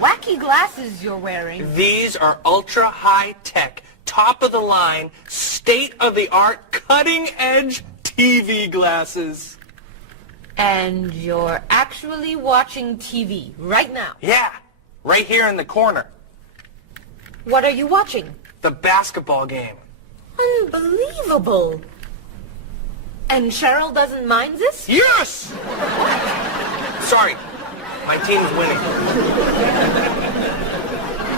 wacky glasses you're wearing? These are ultra high-tech, top-of-the-line, state-of-the-art, cutting-edge TV glasses. And you're actually watching TV right now? Yeah, right here in the corner. What are you watching? The basketball game. Unbelievable. And Cheryl doesn't mind this? Yes! Sorry, my team's winning.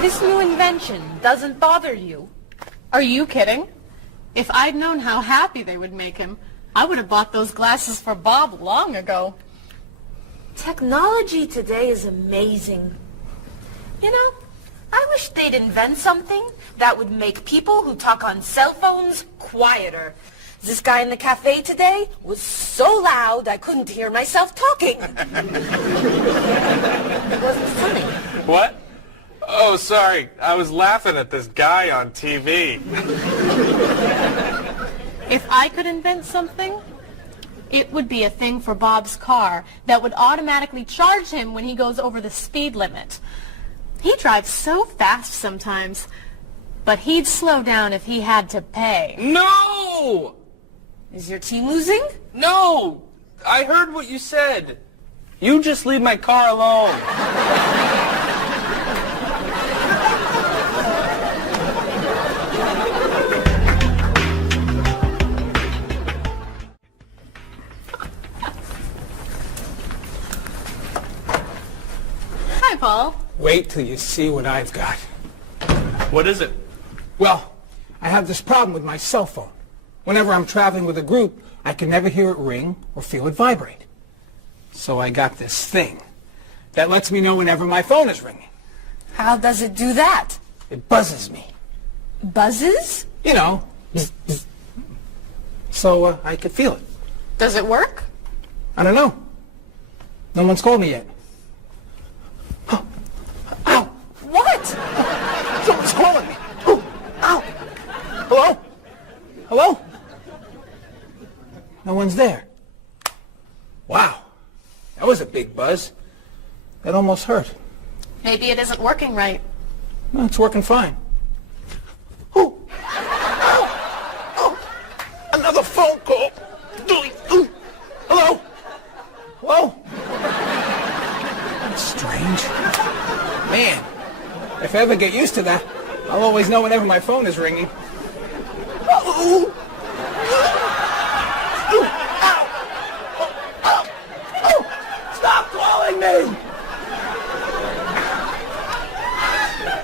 This new invention doesn't bother you? Are you kidding? If I'd known how happy they would make him, I would have bought those glasses for Bob long ago. Technology today is amazing. You know, I wish they'd invent something that would make people who talk on cell phones quieter. This guy in the cafe today was so loud I couldn't hear myself talking. It wasn't funny. What? Oh, sorry. I was laughing at this guy on TV. If I could invent something, it would be a thing for Bob's car that would automatically charge him when he goes over the speed limit. He drives so fast sometimes, but he'd slow down if he had to pay. No! Is your team losing? No! I heard what you said. You just leave my car alone. Hi, Paul. Wait till you see what I've got. What is it? Well, I have this problem with my cell phone. Whenever I'm traveling with a group, I can never hear it ring or feel it vibrate. So I got this thing that lets me know whenever my phone is ringing. How does it do that? It buzzes me. Buzzes? You know, bzz, bzz. So I could feel it. Does it work? I don't know. No one's called me yet. Ow! What? Someone's calling me. Oh, ow! Hello? Hello? No one's there. Wow. That was a big buzz. That almost hurt. Maybe it isn't working right. No, it's working fine. Oh! Ow! Oh! Another phone call. Ooh. Hello? Hello? That's strange. Man, if I ever get used to that, I'll always know whenever my phone is ringing. Oh! Stop calling me!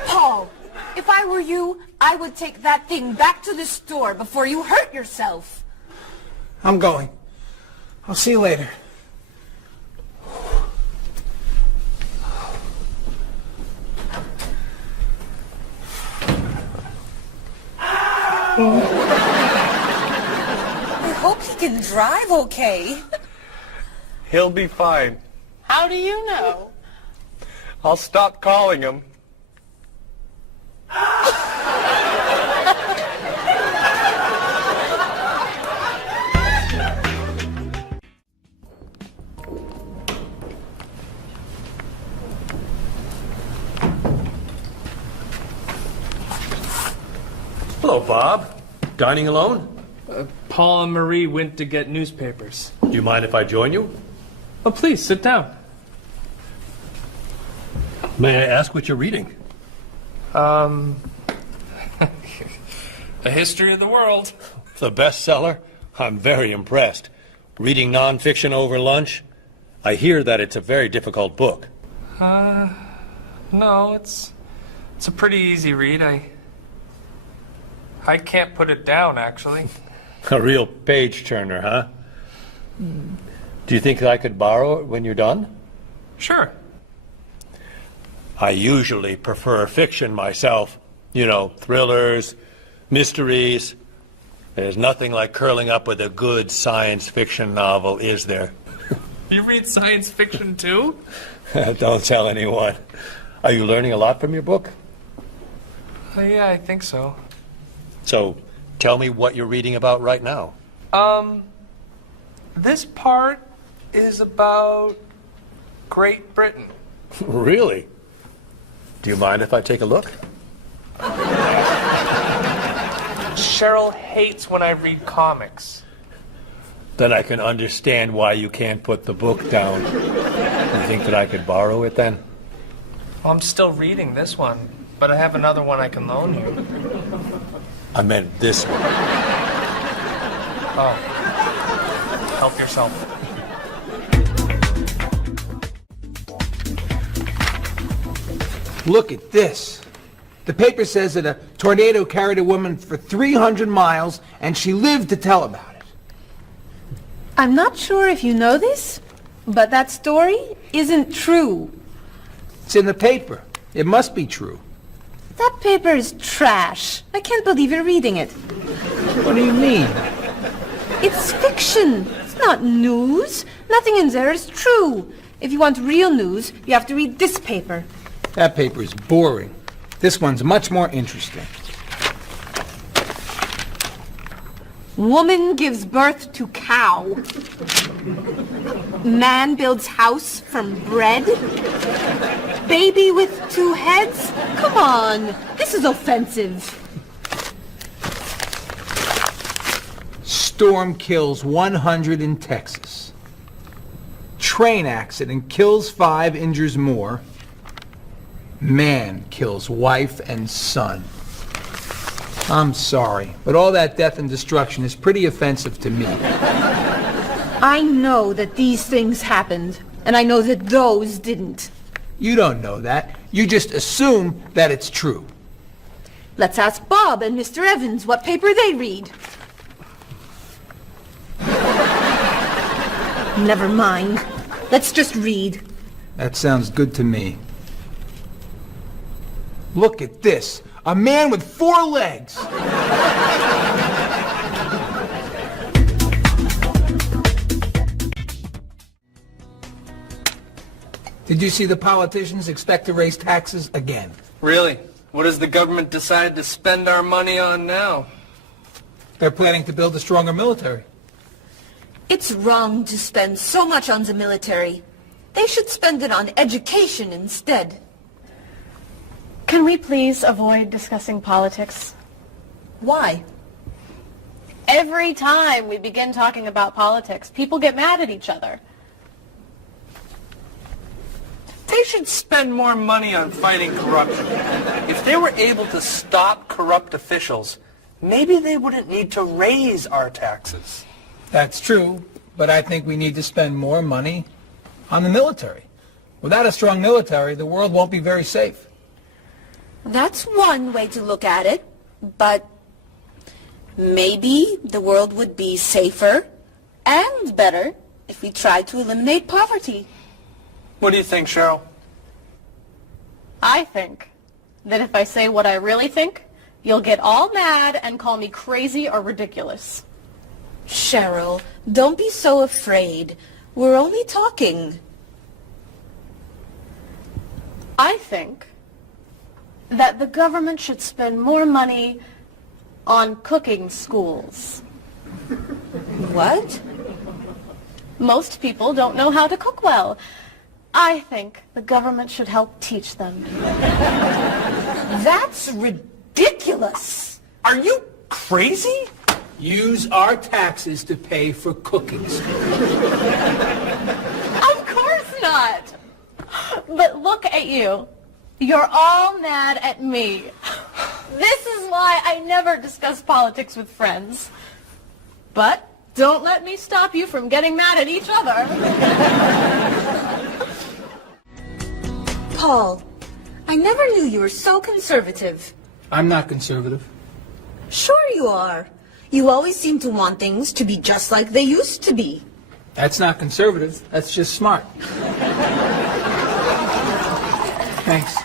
Paul, if I were you, I would take that thing back to the store before you hurt yourself. I'm going. I'll see you later. I hope he can drive okay. He'll be fine. How do you know? I'll stop calling him. Hello, Bob. Dining alone? Paul and Marie went to get newspapers. Do you mind if I join you? Oh, please, sit down. May I ask what you're reading? A history of the world. The bestseller? I'm very impressed. Reading nonfiction over lunch? I hear that it's a very difficult book. No, it's a pretty easy read. I can't put it down, actually. A real page-turner, huh? Do you think I could borrow it when you're done? Sure. I usually prefer fiction myself. You know, thrillers, mysteries. There's nothing like curling up with a good science fiction novel, is there? You read science fiction, too? Don't tell anyone. Are you learning a lot from your book? Yeah, I think so. So, tell me what you're reading about right now. This part is about Great Britain. Really? Do you mind if I take a look? Cheryl hates when I read comics. Then I can understand why you can't put the book down. You think that I could borrow it then? Well, I'm still reading this one, but I have another one I can loan you. I meant this one. Oh. Help yourself. Look at this. The paper says that a tornado carried a woman for 300 miles, and she lived to tell about it. I'm not sure if you know this, but that story isn't true. It's in the paper. It must be true. That paper is trash. I can't believe you're reading it. What do you mean? It's fiction. It's not news. Nothing in there is true. If you want real news, you have to read this paper. That paper is boring. This one's much more interesting. Woman gives birth to cow. Man builds house from bread. Baby with 2 heads? Come on, this is offensive. Storm kills 100 in Texas. Train accident kills 5, injures more. Man kills wife and son. I'm sorry, but all that death and destruction is pretty offensive to me. I know that these things happened, and I know that those didn't. You don't know that. You just assume that it's true. Let's ask Bob and Mr. Evans what paper they read. Never mind. Let's just read. That sounds good to me. Look at this. A man with 4 legs. Did you see the politicians expect to raise taxes again? Really? What does the government decide to spend our money on now? They're planning to build a stronger military. It's wrong to spend so much on the military. They should spend it on education instead. Can we please avoid discussing politics? Why? Every time we begin talking about politics, people get mad at each other. They should spend more money on fighting corruption. If they were able to stop corrupt officials, maybe they wouldn't need to raise our taxes. That's true, but I think we need to spend more money on the military. Without a strong military, the world won't be very safe. That's one way to look at it, but maybe the world would be safer and better if we tried to eliminate poverty. What do you think, Cheryl? I think that if I say what I really think, you'll get all mad and call me crazy or ridiculous. Cheryl, don't be so afraid. We're only talking. I think that the government should spend more money on cooking schools. What? Most people don't know how to cook well. I think the government should help teach them. That's ridiculous. Are you crazy? Use our taxes to pay for cooking school. Of course not. But look at you. You're all mad at me. This is why I never discuss politics with friends. But don't let me stop you from getting mad at each other. Paul, I never knew you were so conservative. I'm not conservative. Sure you are. You always seem to want things to be just like they used to be. That's not conservative. That's just smart. Thanks.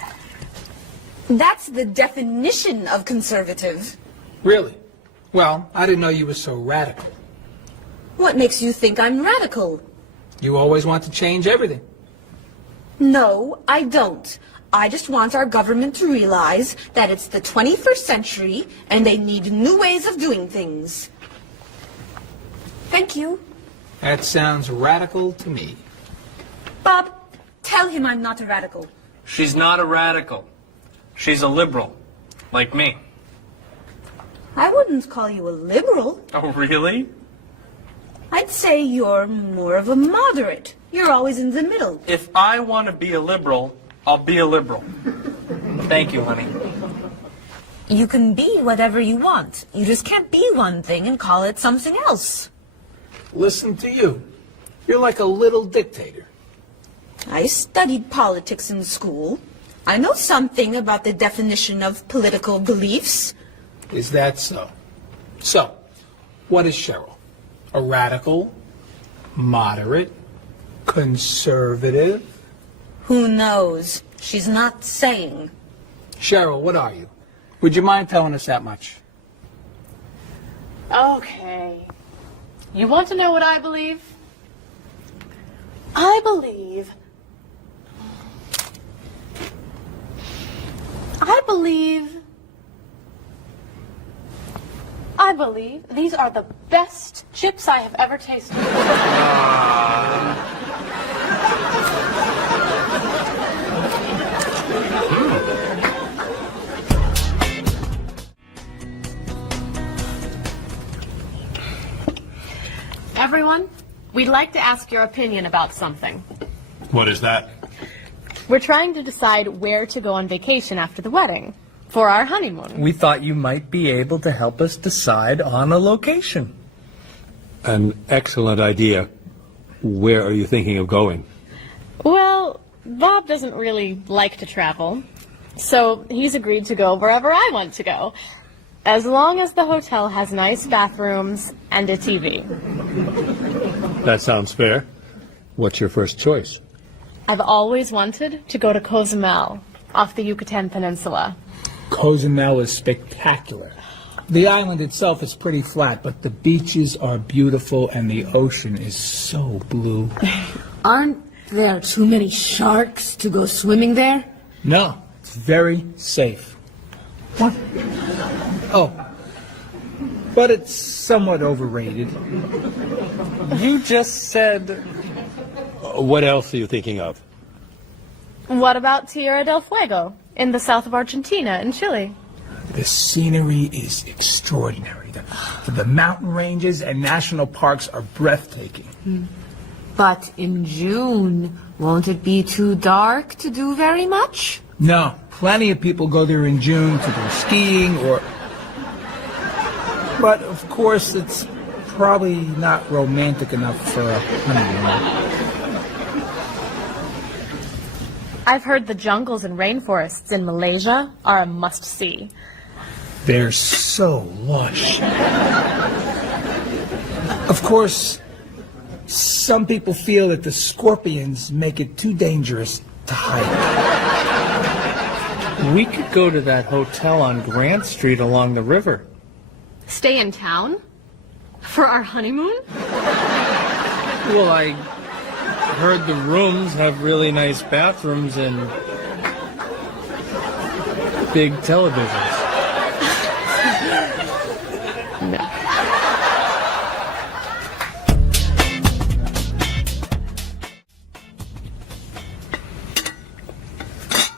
That's the definition of conservative. Really? Well, I didn't know you were so radical. What makes you think I'm radical? You always want to change everything. No, I don't. I just want our government to realize that it's the 21st century and they need new ways of doing things. Thank you. That sounds radical to me. Bob, tell him I'm not a radical. She's not a radical. She's a liberal, like me. I wouldn't call you a liberal. Oh, really? I'd say you're more of a moderate. You're always in the middle. If I want to be a liberal, I'll be a liberal. Thank you, honey. You can be whatever you want. You just can't be one thing and call it something else. Listen to you. You're like a little dictator. I studied politics in school. I know something about the definition of political beliefs. Is that so? So, what is Cheryl? A radical? Moderate? Conservative? Who knows? She's not saying. Cheryl, what are you? Would you mind telling us that much? Okay. You want to know what I believe? I believe these are the best chips I have ever tasted. Everyone, we'd like to ask your opinion about something. What is that? We're trying to decide where to go on vacation after the wedding for our honeymoon. We thought you might be able to help us decide on a location. An excellent idea. Where are you thinking of going? Well, Bob doesn't really like to travel, so he's agreed to go wherever I want to go, as long as the hotel has nice bathrooms and a TV. That sounds fair. What's your first choice? I've always wanted to go to Cozumel, off the Yucatan Peninsula. Cozumel is spectacular. The island itself is pretty flat, but the beaches are beautiful and the ocean is so blue. Aren't there too many sharks to go swimming there? No, it's very safe. What? Oh, but it's somewhat overrated. You just said... What else are you thinking of? What about Tierra del Fuego, in the south of Argentina and Chile? The scenery is extraordinary. The mountain ranges and national parks are breathtaking. But in June, won't it be too dark to do very much? No, plenty of people go there in June to go skiing or... But, of course, it's probably not romantic enough for a honeymoon. I've heard the jungles and rainforests in Malaysia are a must-see. They're so lush. Of course, some people feel that the scorpions make it too dangerous to hike. We could go to that hotel on Grant Street along the river. Stay in town? For our honeymoon? Well, I heard the rooms have really nice bathrooms and big televisions.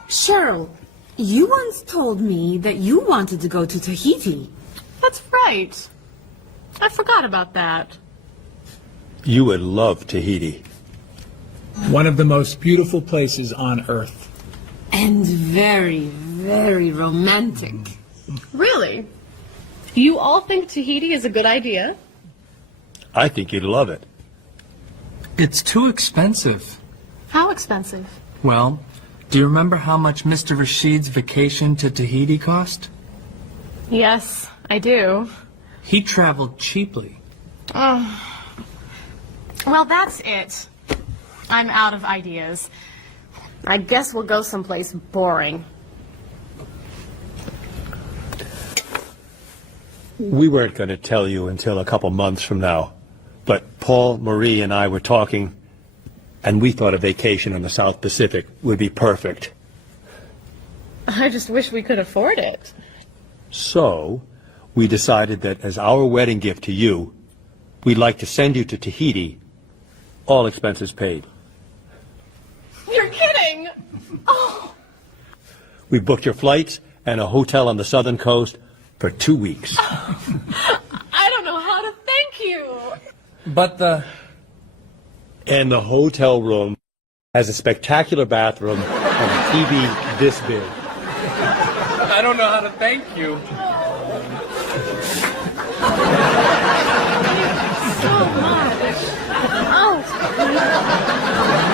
Cheryl, you once told me that you wanted to go to Tahiti. That's right. I forgot about that. You would love Tahiti. One of the most beautiful places on Earth. And very, very romantic. Really? You all think Tahiti is a good idea? I think you'd love it. It's too expensive. How expensive? Well, do you remember how much Mr. Rashid's vacation to Tahiti cost? Yes, I do. He traveled cheaply. Well, that's it. I'm out of ideas. I guess we'll go someplace boring. We weren't going to tell you until a couple months from now, but Paul, Marie, and I were talking, and we thought a vacation in the South Pacific would be perfect. I just wish we could afford it. So, we decided that as our wedding gift to you, we'd like to send you to Tahiti, all expenses paid. You're kidding! Oh! We booked your flights and a hotel on the southern coast for 2 weeks. I don't know how to thank you. But And the hotel room has a spectacular bathroom and a TV this big. I don't know how to thank you. So much. Oh.